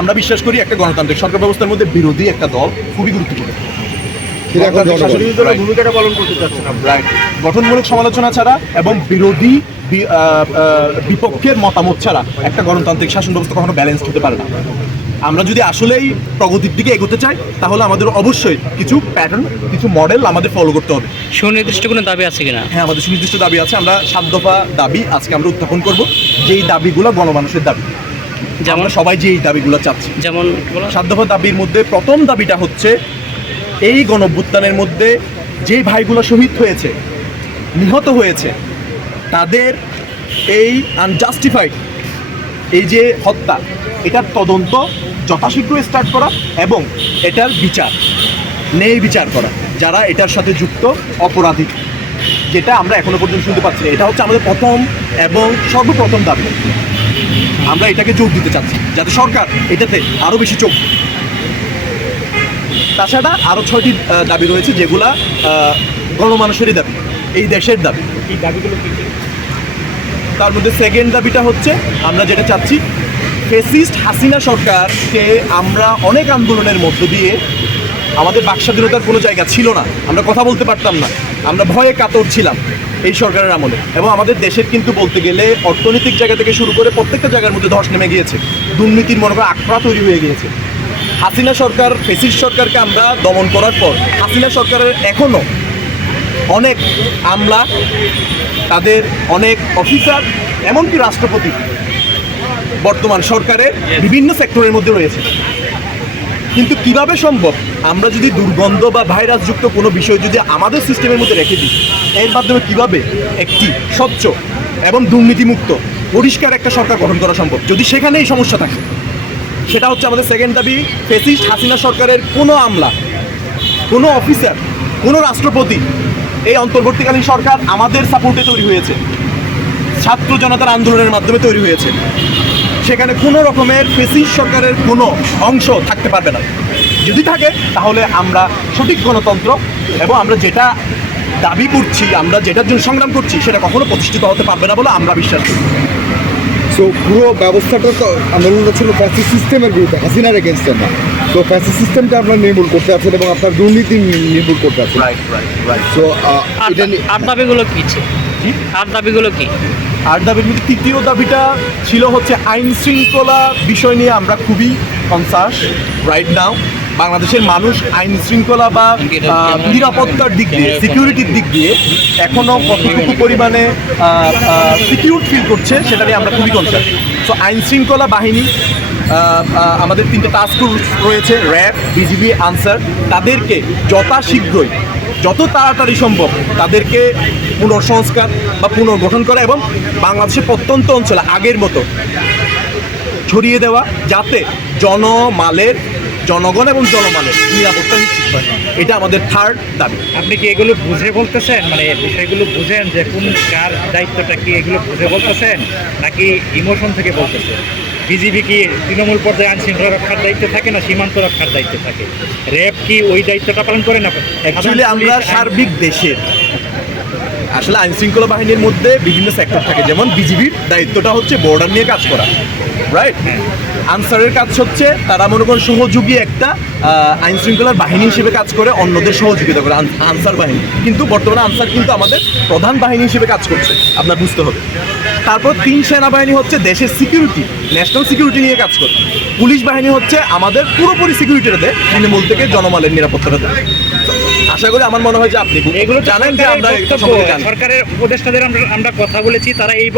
আমরা বিশ্বাস করি একটা গণতান্ত্রিক সরকার ব্যবস্থার মধ্যে বিরোধী একটা দল খুবই গুরুত্বপূর্ণ. ভূমিকাটা পালন করতে গঠনমূলক সমালোচনা ছাড়া এবং বিরোধী বিপক্ষের মতামত ছাড়া একটা গণতান্ত্রিক শাসন ব্যবস্থা কখনো ব্যালেন্স হতে পারে না। আমরা যদি আসলেই প্রগতির দিকে এগোতে চাই তাহলে আমাদের অবশ্যই কিছু প্যাটার্ন কিছু মডেল আমাদের ফলো করতে হবে। সুনির্দিষ্ট কোনো দাবি আছে কিনা? হ্যাঁ আমাদের সুনির্দিষ্ট দাবি আছে। আমরা সাত দফা দাবি আজকে আমরা উত্থাপন করব। যেই দাবিগুলো গণমানুষের দাবি। যেমন সবাই যে এই দাবিগুলো চাচ্ছি। যেমন দফা দাবির মধ্যে প্রথম দাবিটা হচ্ছে এই গণভ্যুত্থানের মধ্যে যে ভাইগুলো শহীদ হয়েছে নিহত হয়েছে তাদের এই আনজাস্টিফাইড এই যে হত্যা এটার তদন্ত যথাশীঘ্র স্টার্ট করা এবং এটার বিচার ন্যায় বিচার করা যারা এটার সাথে যুক্ত অপরাধী। যেটা আমরা এখনও পর্যন্ত শুনতে পাচ্ছি না। এটা হচ্ছে আমাদের প্রথম এবং সর্বপ্রথম দাবি। আমরা এটাকে যোগ দিতে চাচ্ছি যাতে সরকার এটাতে আরও বেশি চোখ তাছাড়া আরও ছয়টি দাবি রয়েছে যেগুলা গণমানুষেরই দাবি এই দেশের দাবি এই দাবিগুলো? তার মধ্যে সেকেন্ড দাবিটা হচ্ছে আমরা যেটা চাচ্ছি ফেসিস্ট হাসিনা সরকারকে আমরা অনেক আন্দোলনের মধ্য দিয়ে আমাদের বাক স্বাধীনতার কোনো জায়গা ছিল না। আমরা কথা বলতে পারতাম না। আমরা ভয়ে কাতর ছিলাম এই সরকারের আমলে। এবং আমাদের দেশের কিন্তু বলতে গেলে অর্থনৈতিক জায়গা থেকে শুরু করে প্রত্যেকটা জায়গার মধ্যে ধস নেমে গিয়েছে। দুর্নীতির মনে করে আখড়া তৈরি হয়ে গিয়েছে। হাসিনা সরকার ফেসিস্ট সরকারকে আমরা দমন করার পর হাসিনা সরকারের এখনও অনেক আমলা, তাদের অনেক অফিসার, এমনকি রাষ্ট্রপতি বর্তমান সরকারের বিভিন্ন সেক্টরের মধ্যে রয়েছে। কিন্তু কীভাবে সম্ভব? আমরা যদি দুর্গন্ধ বা ভাইরাসযুক্ত কোনো বিষয় যদি আমাদের সিস্টেমের মধ্যে রেখে দিই, এর মাধ্যমে কীভাবে একটি স্বচ্ছ এবং দুর্নীতিমুক্ত, পরিষ্কার একটা সরকার গঠন করা সম্ভব? যদি সেখানেই সমস্যা থাকে, সেটা হচ্ছে আমাদের সেকেন্ড দাবি, ফেসিস্ট হাসিনা সরকারের কোনো আমলা, কোনো অফিসার, কোনো রাষ্ট্রপতি এই অন্তর্বর্তীকালীন সরকার আমাদের সাপোর্টে তৈরি হয়েছে। ছাত্র জনতার আন্দোলনের মাধ্যমে তৈরি হয়েছে। সেখানে কোনো রকমের ফেসিস সরকারের কোনো অংশ থাকতে পারবে না। যদি থাকে তাহলে আমরা সঠিক গণতন্ত্র এবং আমরা যেটা দাবি করছি আমরা যেটার জন্য সংগ্রাম করছি সেটা কখনো প্রতিষ্ঠিত হতে পারবে না বলে আমরা বিশ্বাস করি। সো পুরো ব্যবস্থাটা তো আন্দোলনটা ছিল ফ্যাসি সিস্টেমের বিরুদ্ধে হাসিনার এগেনস্টে না। তো ফ্যাসি সিস্টেমটা আপনার নির্মূল করতে আছেন এবং আপনার দুর্নীতি নির্মূল করতে আছেন। রাইট রাইট রাইট সো আর এটা নিয়ে- আর দাবিগুলো কি? আর দাবিগুলো কি? আর দাবির মধ্যে তৃতীয় দাবিটা ছিল হচ্ছে আইন শৃঙ্খলা বিষয় নিয়ে আমরা খুবই কনসাস রাইট নাও বাংলাদেশের মানুষ আইন শৃঙ্খলা বা নিরাপত্তার দিক দিয়ে সিকিউরিটির দিক দিয়ে এখনও কতটুকু পরিমাণে সিকিউর ফিল করছে সেটা নিয়ে আমরা খুবই কনসাস তো আইন শৃঙ্খলা বাহিনী আমাদের তিনটে টাস্ক ফোর্স রয়েছে র্যাব বিজিবি আনসার। তাদেরকে যথাশীঘ্রই যত তাড়াতাড়ি সম্ভব তাদেরকে পুনর্সংস্কার বা পুনর্গঠন করা এবং বাংলাদেশের প্রত্যন্ত অঞ্চলে আগের মতো ছড়িয়ে দেওয়া যাতে জনমালের, জনগণ এবং জনমালের নিরাপত্তা নিশ্চিত হয়। এটা আমাদের থার্ড দাবি। আপনি কি এগুলো বুঝে বলতেছেন? মানে বিষয়গুলো বুঝেন যে কোন কার দায়িত্বটা কি এগুলো বুঝে বলতেছেন নাকি ইমোশন থেকে বলতেছেন? বিজিবি কি তৃণমূল পর্যায়ে আইন শৃঙ্খলা রক্ষার দায়িত্বে থাকে না সীমান্ত রক্ষার দায়িত্বে থাকে? র্যাব কি ওই দায়িত্বটা পালন করে না? অ্যাকচুয়ালি আমরা সার্বিক দেশের। আসলে আইন শৃঙ্খলা বাহিনীর মধ্যে বিভিন্ন সেক্টর থাকে। যেমন বিজিবির দায়িত্বটা হচ্ছে বর্ডার নিয়ে কাজ করা রাইট আনসারের কাজ হচ্ছে তারা মনে করেন সহযোগী একটা আইন শৃঙ্খলার বাহিনী হিসেবে কাজ করে অন্যদের সহযোগিতা করে আনসার বাহিনী। কিন্তু বর্তমানে আনসার কিন্তু আমাদের প্রধান বাহিনী হিসেবে কাজ করছে। আপনার বুঝতে হবে। তারপর তিন সেনাবাহিনী হচ্ছে দেশের সিকিউরিটি ন্যাশনাল সিকিউরিটি নিয়ে কাজ করে। পুলিশ বাহিনী হচ্ছে আমাদের পুরোপুরি সিকিউরিটিটা দেয় তৃণমূল থেকে জনমালের নিরাপত্তাটা দেয়। আশা করি আমার মনে হয় যে আপনি এগুলো জানেন যে আমরা সরকারের উপদেষ্টাদের আমরা কথা বলেছি তারা এই